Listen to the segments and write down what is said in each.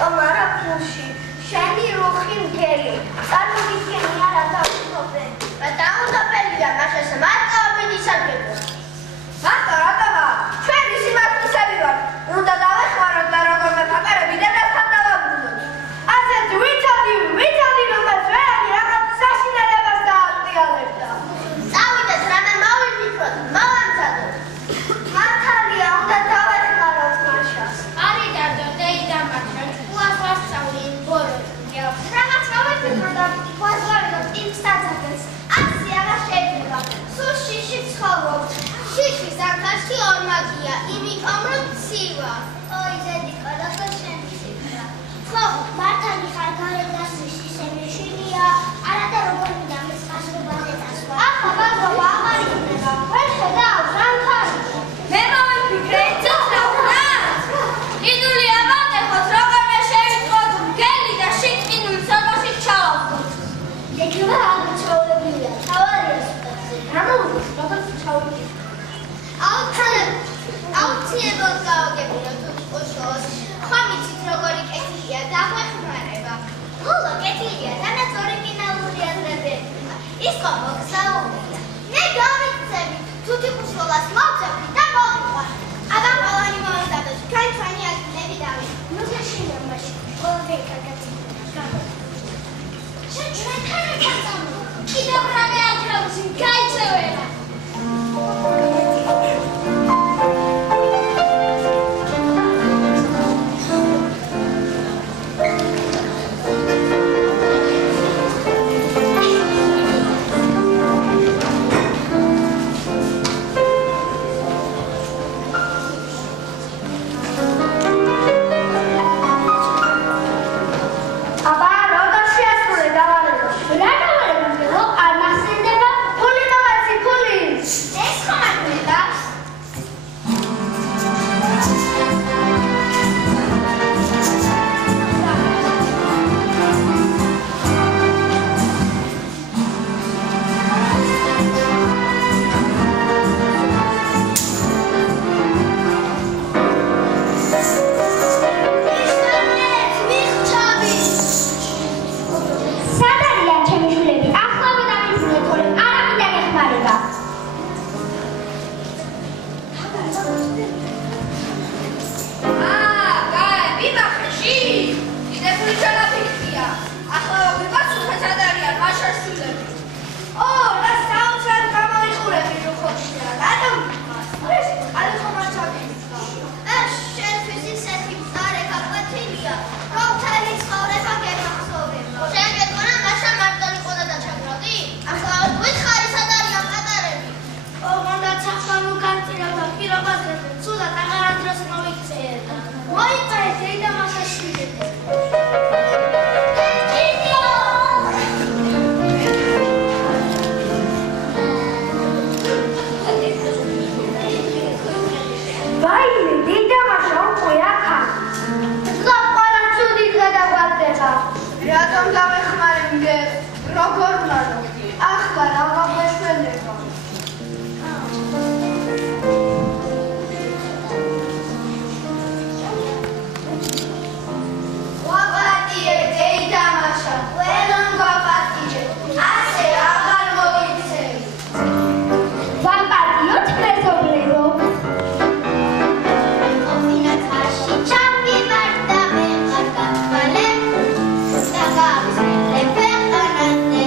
ტომარა ფულში, შენი რუხი მგელი, წარმოგიდგენი არა დაუთობენ. დაუთობელია, მაშასა, მარტოობენ ისარგებლო. მარტო, რატომა? ჩვენი სიმართლისები ვართ. უნდა დავეხმაროთ და როგორმე პაპერები დედასთან დავაბრუნოთ. ასეთი ვიცოდი, რომელს ვერანი რაღაც საშინელებას დაატრიალებდა. წავიდეთ, რამე მოვიფიქროთ, მოვამცადოთ. მართალია, უნდა დავეხმაროთ მაშას. არი დარდო, დეიდა მაშა, ჭკუას ვასწავლი იმ ბოროტი. რაღაც მოვიფიქროთ და ვაზვარდოთ იმ საძახელს. აცი აღარ შეიძლება. სულ შიში ცხოვრობ. შიშის არქაში ორმაგია, იმიტომ რომ ცივა. ოი ზედიკო, როგორ შენ ფიქრა? ხო, მართალი ხარ გარედასი შემიშინია, არა და როგორ მინდა მის გასრობაზე დასვა. ახლა ბაზრობა აღარ იქნება. ვერ ხედავს, რამ ხარ? მე მოვიფიქრე, ძუხრავდა. იდული ამატეხოთ, როგორმე შევიტყოთ მგელი და შიკინულ სოფაში ჩავავდოთ. ეგრევე აღმოჩეულებრივია, თავარია სიტუაცია. გამოვიდეს, როგორც ჩავიდეთ. აუცილებლად გავაგებინოთ უშოს. ხომ იცით როგორი კეთილია დაგვეხმარება. მულა კეთილია, თანაც ორიგინალური აზრებია. ის ხო მოგზაურია. მე გავიქცევი, თუთიყუშოლას მოვწევი და მოვიყვან. აბა ყველანი მოვიზადოთ, ჩვენი ადგილები დავით. ნუ შეშინო მაშინ, ყველაფერი კარგად იქნება. შენ ჩვენთან ერთად წამო. კიდევ რამე აღრაუში, გაიწევერა. აბა, როგორ შეასრულე დავალება? რა დავარებო? არ მახსენდება? ფული მოვაცი, ფული! ეს ხომ აკეთება? სად არიან ჩემი შვილები? ახლავე დამიბრუნეთ, თორემ არა მინდა გეხმარება. გაები მახეში. დიდებული ჩალაფიქია. ახლა ვიღაც უხეცად არიან მაშაშვილები. რა საოცრად გამოიყურები რუხოჩია. რატომ? ეს არის ხომ არ ჩავიქცა. შენთვის ისეთი მწარე გაკვეთილია, რომ მთელი ცხოვრება გეგმახსოვრება. შენ გეტყვი, მაშა მარტო იყო და დაჩაგრავდი? ახლა ვითხარი, სად არიან პატარები? ოღონდ ახლა ნუ განწირავდა პირობაზე, ცუდად აღარ დროს მოვიქცეოდა. მოიწერე დეიდა მაშაშვილები. ვაიმე, დედამაშა უკვე აქა. ზაფხარა ცუდით გადაგვარდება. რატომ დავეხმარე მგელს? როგორ მანო? ახლა რა გაგვეშველება? ვაპატიე დეიდამაშა, ყველამ ვაპატიე. ასე აღარ მოგიცემი. ვაპატიოთ მეზობლებო. ოფინა ხარში ჩამივარდა მე ხარ გათვალე და გავიზრდე ქვეყანაზე მე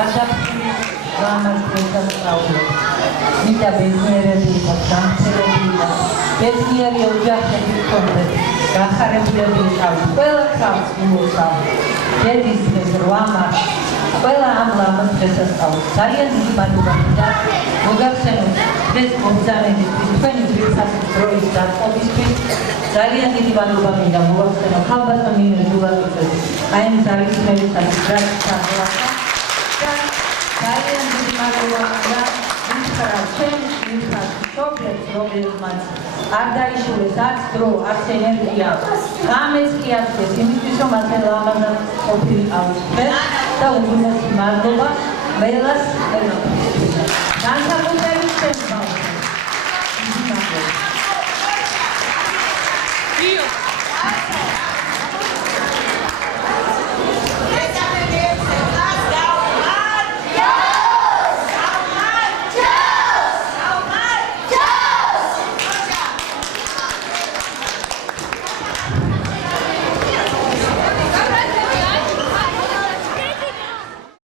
გასაფრთხილ ლამაზ დღესასწაულებს. მინდა ბედნიერები და გამცირებული და ბედნიერი ოჯახები გქონდეთ, გახარებულები იყავით. ყველა ხალხს უმოწავ. დედის დღეს 8 მარტს. ყველა ამ ლამაზ დღესასწაულს ძალიან დიდი მადლობა მინდა მოგახსენოთ დღეს მობრძანებისთვის, თქვენი ძვირფასი დროის დაწყობისთვის. ძალიან დიდი მადლობა მინდა მოგახსენოთ ხალბატონ ნინო ჯულაკიძეს, აი ამ ძალისხმევისათვის, რაც ჩაძლავა. და ძალიან დიდი მადლობა მინდა ვიმსხვრევ ჩემს ძვირფას მშობლებს, რომლებმაც არ დაიშურეს არც დრო, არც ენერგია, ღამეს კი აღწევს იმისთვის, რომ ასე ლამაზად ყოფილიყავით დღეს და უგუნესი მადლობა ყველას ყველაფერთვის. განსაკუთრებით ჩემს ბავშვებს. დიდი მადლობა.